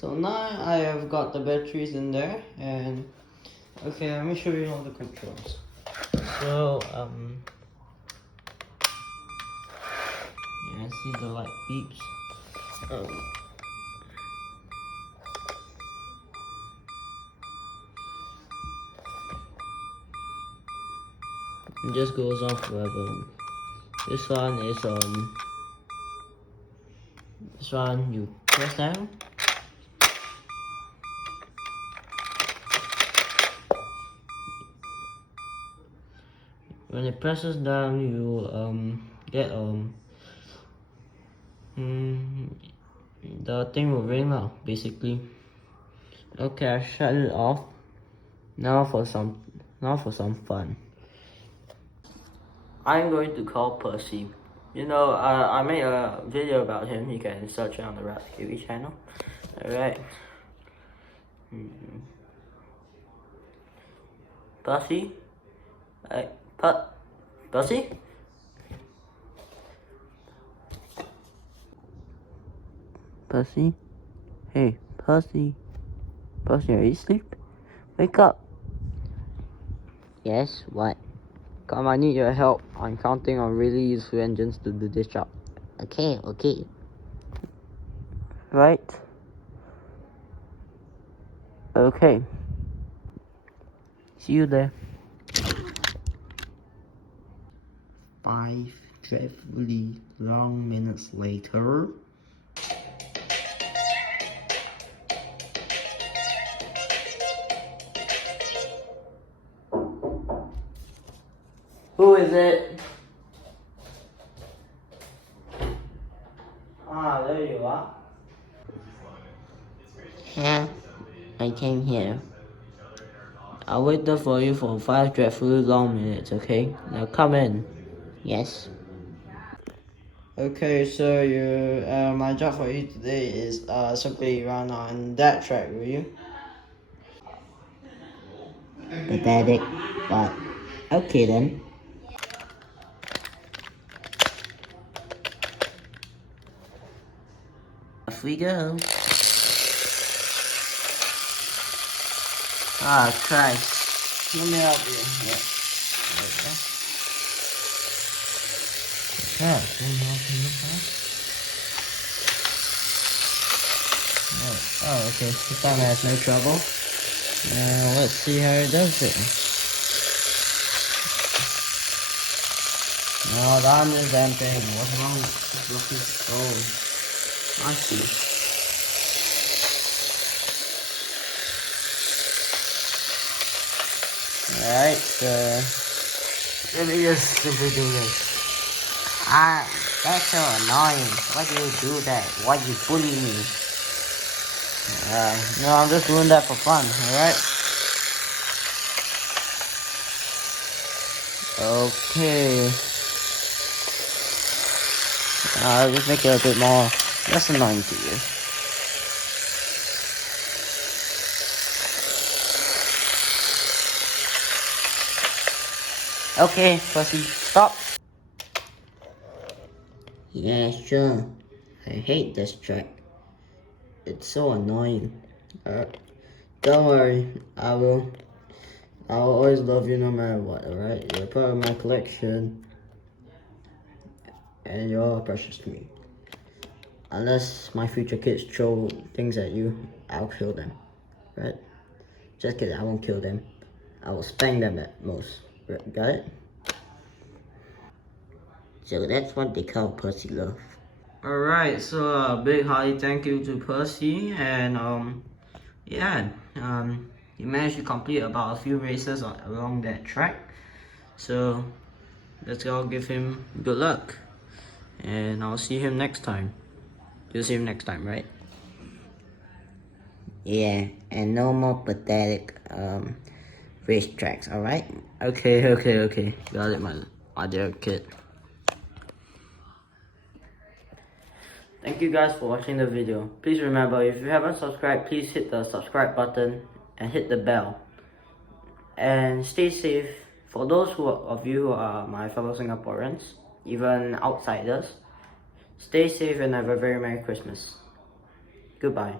So now I have got the batteries in there, and okay, let me show you all the controls. So yeah, see the light beeps. It just goes on forever. This one is this one you press down. When it presses down, you get the thing will ring out basically. Okay, I shut it off. Now for some fun. I'm going to call Percy. You know, I made a video about him. You can search it on the Rats TV channel. Alright. Percy? Percy? Percy? Hey, Percy. Percy, are you asleep? Wake up. Yes, what? Come, I need your help. I'm counting on really useful engines to do this job. Okay. Right? Okay. See you there. 5 dreadfully long minutes later. Who is it? Ah, there you are. Yeah, I came here. I waited for you for 5 dreadfully long minutes, okay? Now come in. Yes. Okay, so my job for you today is simply run on that track, will you? Pathetic, but okay then. Off we go. Ah, Christ. Let me help you. Yeah. Yeah, can you help me with that? Oh, okay. This time has no trouble. Now let's see how it does it. No, the arm is damn thing. What's wrong with this? Oh, I see. Alright, so let me just simply do this. That's so annoying. Why do you do that? Why do you bully me? No, I'm just doing that for fun, alright? Okay. I'll just make it a bit more less annoying to you. Okay, Percy, stop. Yeah, sure. I hate this track. It's so annoying. Don't worry, I will always love you no matter what, alright? You're part of my collection, and you're all precious to me. Unless my future kids throw things at you, I'll kill them, right? Just kidding, I won't kill them. I will spank them at most. Got it? So that's what they call Percy love. Alright, so a big hearty thank you to Percy, and he managed to complete about a few races along that track. So let's all give him good luck, and I'll see him next time. You'll see him next time, right? Yeah, and no more pathetic race tracks, alright? Okay. Got it, my dear kid. Thank you guys for watching the video. Please remember, if you haven't subscribed, please hit the subscribe button and hit the bell. And stay safe. For those of you who are my fellow Singaporeans, even outsiders, stay safe and have a very Merry Christmas. Goodbye.